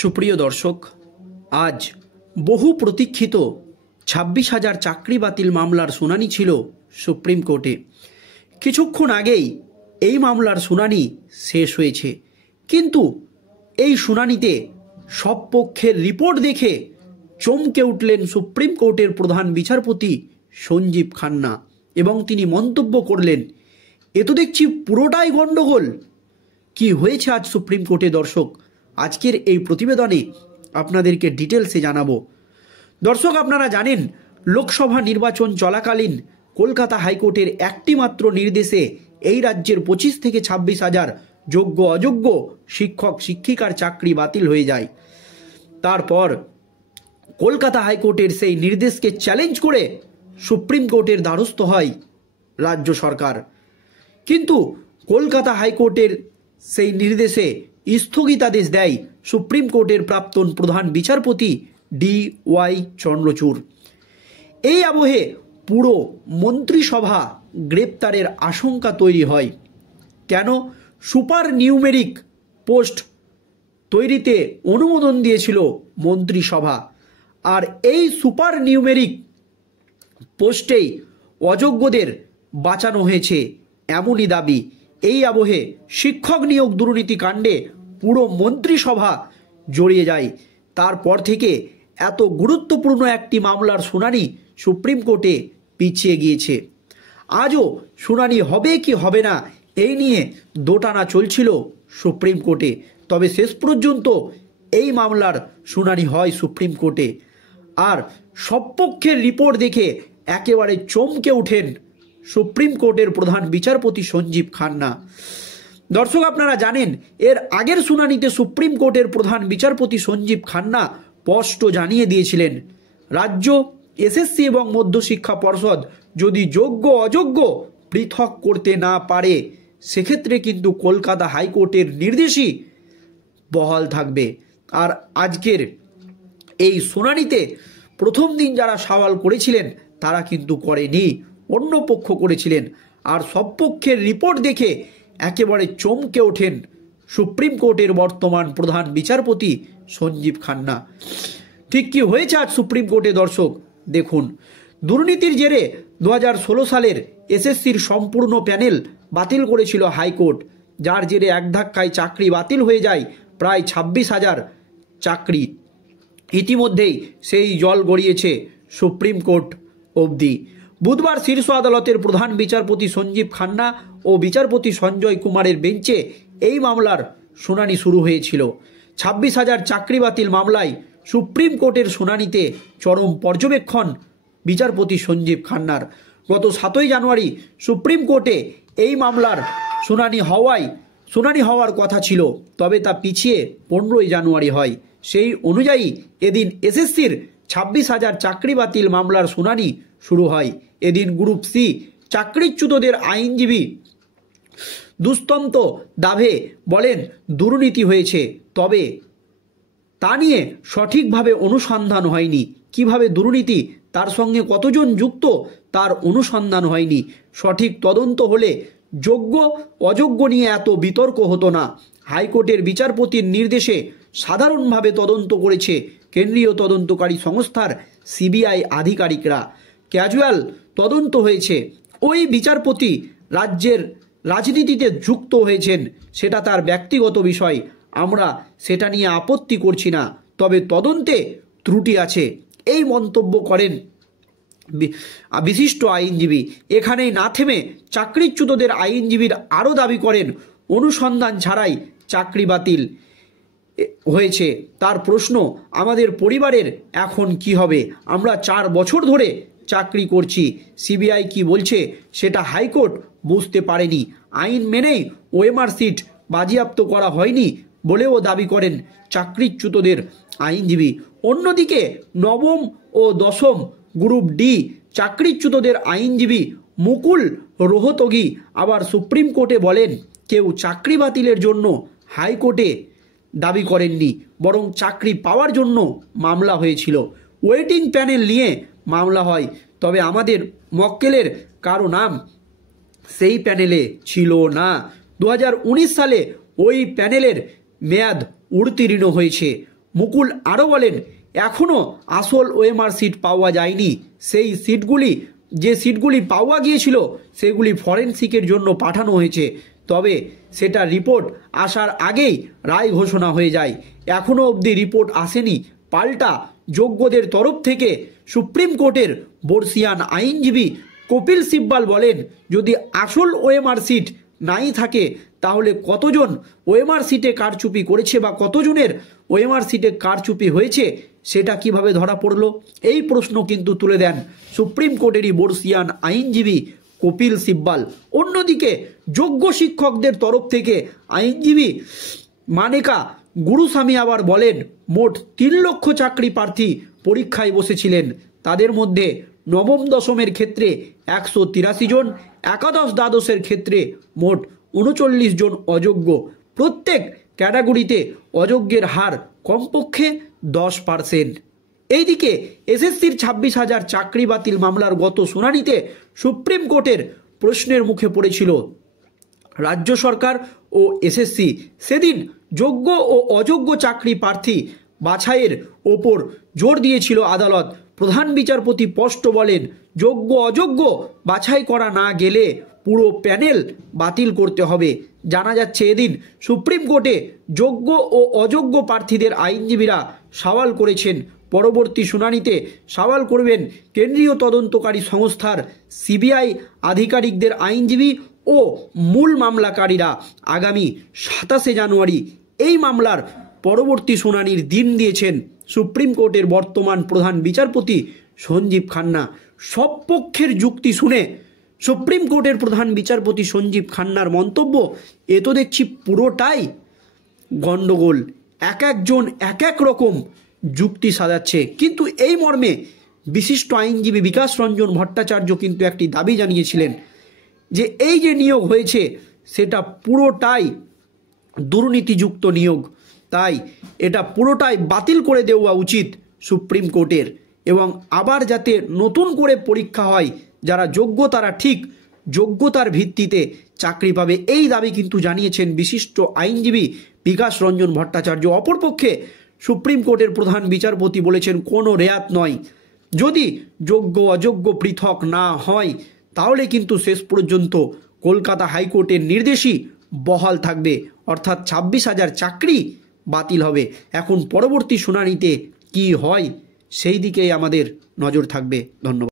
সুপ্রিয় দর্শক, আজ বহু প্রতীক্ষিত 26,000 চাকরি বাতিল মামলার শুনানি ছিল সুপ্রিম কোর্টে। কিছুক্ষণ আগেই এই মামলার শুনানি শেষ হয়েছে, কিন্তু এই শুনানিতে সব পক্ষের রিপোর্ট দেখে চমকে উঠলেন সুপ্রিম কোর্টের প্রধান বিচারপতি সঞ্জীব খান্না এবং তিনি মন্তব্য করলেন, এ তো দেখছি পুরোটাই গণ্ডগোল। কি হয়েছে আজ সুপ্রিম কোর্টে দর্শক, আজকের এই প্রতিবেদনে আপনাদেরকে ডিটেলসে জানাবো। দর্শক, আপনারা জানেন লোকসভা নির্বাচন চলাকালীন কলকাতা হাইকোর্টের একটি মাত্র নির্দেশে এই রাজ্যের 25 থেকে 26,000 যোগ্য অযোগ্য শিক্ষক শিক্ষিকার চাকরি বাতিল হয়ে যায়। তারপর কলকাতা হাইকোর্টের সেই নির্দেশকে চ্যালেঞ্জ করে সুপ্রিম কোর্টের দ্বারস্থ হয় রাজ্য সরকার, কিন্তু কলকাতা হাইকোর্টের সেই নির্দেশে স্থগিতাদেশ দেয় সুপ্রিম কোর্টের প্রাক্তন প্রধান বিচারপতি DY চন্দ্রচূড়। এই আবহে পুরো মন্ত্রিসভা গ্রেপ্তারের আশঙ্কা তৈরি হয়। কেন? সুপার নিউমেরিক পোস্ট তৈরিতে অনুমোদন দিয়েছিল মন্ত্রিসভা, আর এই সুপার নিউমেরিক পোস্টেই অযোগ্যদের বাঁচানো হয়েছে এমনই দাবি। এই আবহে শিক্ষক নিয়োগ দুর্নীতি কাণ্ডে পুরো মন্ত্রিসভা জড়িয়ে যায়। তারপর থেকে এত গুরুত্বপূর্ণ একটি মামলার শুনানি সুপ্রিম কোর্টে পিছিয়ে গিয়েছে। আজও শুনানি হবে কি হবে না এই নিয়ে দোটানা চলছিল সুপ্রিম কোর্টে, তবে শেষ পর্যন্ত এই মামলার শুনানি হয় সুপ্রিম কোর্টে। আর সব পক্ষের রিপোর্ট দেখে একেবারে চমকে ওঠেন সুপ্রিম কোর্টের প্রধান বিচারপতি সঞ্জীব খান্না। দর্শক, আপনারা জানেন এর আগের শুনানিতে সুপ্রিম কোর্টের প্রধান বিচারপতি সঞ্জীব খান্না স্পষ্ট জানিয়ে দিয়েছিলেন, রাজ্য SSC এবং মধ্যশিক্ষা পর্ষদ যদি যোগ্য অযোগ্য পৃথক করতে না পারে সেক্ষেত্রে কিন্তু কলকাতা হাইকোর্টের নির্দেশই বহাল থাকবে। আর আজকের এই শুনানিতে প্রথম দিন যারা সওয়াল করেছিলেন তারা কিন্তু করেনি, অন্য পক্ষ করেছিলেন। আর সব পক্ষের রিপোর্ট দেখে একেবারে চমকে ওঠেন সুপ্রিম কোর্টের বর্তমান প্রধান বিচারপতি সঞ্জীব খান্না। ঠিক কি হয়েছে আজ সুপ্রিম কোর্টে দর্শক দেখুন। দুর্নীতির জেরে 2016 সালের SSCর সম্পূর্ণ প্যানেল বাতিল করেছিল হাইকোর্ট, যার জেরে এক ধাক্কায় চাকরি বাতিল হয়ে যায় প্রায় 26,000 চাকরি। ইতিমধ্যেই সেই জল গড়িয়েছে সুপ্রিম কোর্ট অবধি। বুধবার শীর্ষ আদালতের প্রধান বিচারপতি সঞ্জীব খান্না ও বিচারপতি সঞ্জয় কুমারের বেঞ্চে এই মামলার শুনানি শুরু হয়েছিল। 26,000 চাকরি বাতিল মামলায় সুপ্রিম কোর্টের শুনানিতে চরম পর্যবেক্ষণ বিচারপতি সঞ্জীব খান্নার। গত 7ই জানুয়ারি সুপ্রিম কোর্টে এই মামলার শুনানি হওয়ার কথা ছিল, তবে তা পিছিয়ে 15ই জানুয়ারি হয়। সেই অনুযায়ী এদিন SSCর 26,000 চাকরি বাতিল মামলার শুনানি শুরু হয়। এদিন গ্রুপ C চাকরিচ্যুতদের আইনজীবী দুষ্যন্ত দাভে বলেন, দুর্নীতি হয়েছে, তবে তা নিয়ে সঠিকভাবে অনুসন্ধান হয়নি। কিভাবে দুর্নীতি, তার সঙ্গে কতজন যুক্ত তার অনুসন্ধান হয়নি। সঠিক তদন্ত হলে যোগ্য অযোগ্য নিয়ে এত বিতর্ক হতো না। হাইকোর্টের বিচারপতির নির্দেশে সাধারণভাবে তদন্ত করেছে কেন্দ্রীয় তদন্তকারী সংস্থার CBI আধিকারিকরা। ক্যাজুয়াল তদন্ত হয়েছে। ওই বিচারপতি রাজ্যের রাজনীতিতে যুক্ত হয়েছেন, সেটা তার ব্যক্তিগত বিষয়, আমরা সেটা নিয়ে আপত্তি করছি না, তবে তদন্তে ত্রুটি আছে, এই মন্তব্য করেন বিশিষ্ট আইনজীবী। এখানেই না থেমে চাকরিচ্যুতদের আইনজীবীর আরও দাবি করেন, অনুসন্ধান ছাড়াই চাকরি বাতিল হয়েছে। তার প্রশ্ন, আমাদের পরিবারের এখন কি হবে? আমরা 4 বছর ধরে চাকরি করছি, CBI কি বলছে সেটা হাইকোর্ট বুঝতে পারেনি। আইন মেনেই OMR সিট বাজেয়াপ্ত করা হয়নি বলেও দাবি করেন চাকরিচ্যুতদের আইনজীবী। অন্যদিকে নবম ও দশম গ্রুপ D চাকরিচ্যুতদের আইনজীবী মুকুল রোহতগি আবার সুপ্রিম কোর্টে বলেন, কেউ চাকরি বাতিলের জন্য হাইকোর্টে দাবি করেননি, বরং চাকরি পাওয়ার জন্য মামলা হয়েছিল। ওয়েটিং প্যানেল নিয়ে মামলা হয়, তবে আমাদের মক্কেলের কারো নাম সেই প্যানেলে ছিল না। 2019 সালে ওই প্যানেলের মেয়াদ উত্তীর্ণ হয়েছে। মুকুল আরও বলেন, এখনও আসল ওএমআর সিট পাওয়া যায়নি। সেই যে সিটগুলি পাওয়া গিয়েছিল সেগুলি ফরেনসিকের জন্য পাঠানো হয়েছে, তবে সেটা রিপোর্ট আসার আগেই রায় ঘোষণা হয়ে যায়। এখনও অবধি রিপোর্ট আসেনি। পাল্টা যোগ্যদের তরফ থেকে সুপ্রিম কোর্টের বর্ষিয়ান আইনজীবী কপিল সিব্বাল বলেন, যদি আসল ওএমআর সিট নাই থাকে তাহলে কতজন ওএমআর সিটে কারচুপি করেছে বা কতজনের ওএমআর সিটে কারচুপি হয়েছে সেটা কিভাবে ধরা পড়লো, এই প্রশ্ন কিন্তু তুলে দেন সুপ্রিম কোর্টেরই বর্ষিয়ান আইনজীবী কপিল সিব্বাল। অন্যদিকে যোগ্য শিক্ষকদের তরফ থেকে আইনজীবী মানেকা গুরুস্বামী আবার বলেন, মোট 3 লক্ষ চাকরি প্রার্থী পরীক্ষায় বসেছিলেন। তাদের মধ্যে নবম দশমের ক্ষেত্রে 183 জন, একাদশ দ্বাদশের ক্ষেত্রে মোট 39 জন অযোগ্য। প্রত্যেক ক্যাটাগরিতে অযোগ্যের হার কমপক্ষে 10%। এইদিকে এসএসসির 26,000 চাকরি বাতিল মামলার গত শুনানিতে সুপ্রিম কোর্টের প্রশ্নের মুখে পড়েছিল রাজ্য সরকার ও এসএসসি। সেদিন যোগ্য ও অযোগ্য চাকরি প্রার্থী বাছাইয়ের ওপর জোর দিয়েছিল আদালত। প্রধান বিচারপতি স্পষ্ট বলেন, যোগ্য অযোগ্য বাছাই করা না গেলে পুরো প্যানেল বাতিল করতে হবে। জানা যাচ্ছে, এদিন সুপ্রিম কোর্টে যোগ্য ও অযোগ্য প্রার্থীদের আইনজীবীরা সওয়াল করেছেন। পরবর্তী শুনানিতে সওয়াল করবেন কেন্দ্রীয় তদন্তকারী সংস্থার সিবিআই আধিকারিকদের আইনজীবী ও মূল মামলাকারীরা। আগামী 27 জানুয়ারি এই মামলার পরবর্তী শুনানির দিন দিয়েছেন সুপ্রিম কোর্টের বর্তমান প্রধান বিচারপতি সঞ্জীব খান্না। সব পক্ষের যুক্তি শুনে সুপ্রিম কোর্টের প্রধান বিচারপতি সঞ্জীব খান্নার মন্তব্য, এ তো দেখছি পুরোটাই গণ্ডগোল। এক একজন এক এক রকম যুক্তি সাজাচ্ছে। কিন্তু এই মর্মে বিশিষ্ট আইনজীবী বিকাশ রঞ্জন ভট্টাচার্য কিন্তু একটি দাবি জানিয়েছিলেন যে এই যে নিয়োগ হয়েছে সেটা পুরোটাই দুর্নীতিযুক্ত নিয়োগ, তাই এটা পুরোটাই বাতিল করে দেওয়া উচিত সুপ্রিম কোর্টের, এবং আবার যাতে নতুন করে পরীক্ষা হয়, যারা যোগ্য তারা ঠিক যোগ্যতার ভিত্তিতে চাকরি পাবে, এই দাবি কিন্তু জানিয়েছেন বিশিষ্ট আইনজীবী বিকাশ রঞ্জন ভট্টাচার্য। অপরপক্ষে সুপ্রিম কোর্টের প্রধান বিচারপতি বলেছেন, কোনো রেয়াত নয়, যদি যোগ্য অযোগ্য পৃথক না হয় তাহলে কিন্তু শেষ পর্যন্ত কলকাতা হাইকোর্টের নির্দেশই বহাল থাকবে, অর্থাৎ 26,000 চাকরি বাতিল হবে। এখন পরবর্তী শুনানিতে কি হয় সেই দিকেই আমাদের নজর থাকবে। ধন্যবাদ।